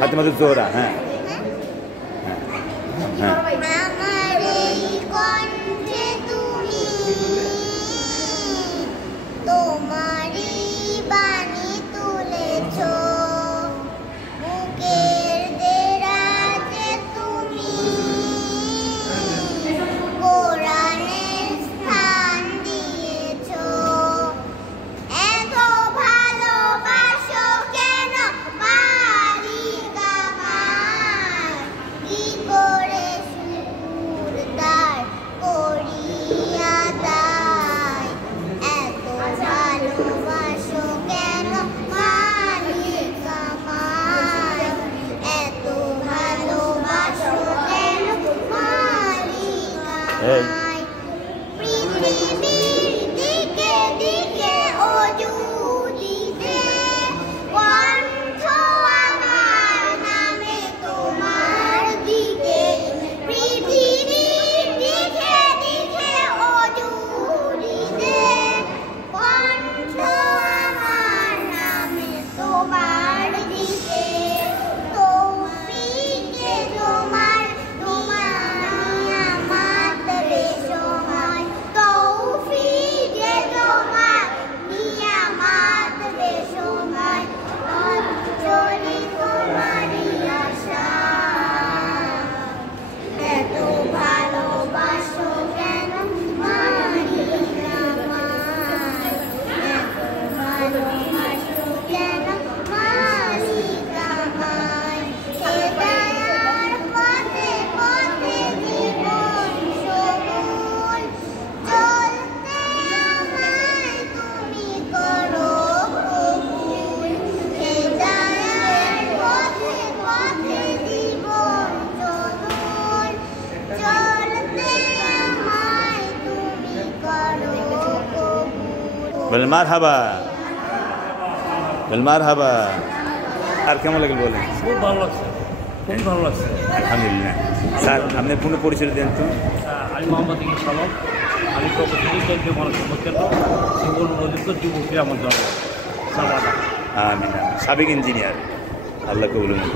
ফাতেমাতুজ জোহরা। হ্যাঁ হ্যাঁ তোমারি বাণী তুলেছ বুকের দেরাজে তুমি কোরআনের স্থান দিয়েছ এত ভালোবাসো কেন মালিকা মায় কি করে সুরদার করিয়া দায় এত ভালোবাসো কেন মালিকা মায় এত ভালোবাসো কেন মালিকা মায় পৃথিবীর দিকে দিকে ওযু দিতে কণ্ঠ আমার নামে তোমার দিকে পৃথিবীর দিকে দিকে ওযু দিতে কণ্ঠ আমার নামে তোমার দিকে তৌফিকে তোমার নিয়ামত বেশময় তৌফিকে তোমার নিয়ামত বেশময় অঞ্জলি তোমারই আশা এত ভালোবাসো কেন মালিকা মায় এত ভালোবাসো কেন মালিকা মায় হেদায়ার পথে পথে জীবন সবুজ চলতে আমায় তুমি করো কবুল হেদায়ার পথে পথে জীবন সবুজ চলতে আমায় তুমি করো কবুল বলেন মারহাবা, বলেন মারহাবা। আর কেমন লাগলো বলেন? খুব ভালো লাগছে, খুব ভালো লাগছে। আলহামদুলিল্লাহ। স্যার আপনি পুনঃ পরিচয় দেন তো। আমি মোহাম্মদ ইকবাল সালম, আমি প্রকৌশলী কেন্দ্রীয় মানসম্পদ কেন্দ্র সুবর্ণ নদীর যুব ক্রীড়া মন্ত্রণালয়। আমিন। সাবেক ইঞ্জিনিয়ার, আল্লাহ কবুল করুন।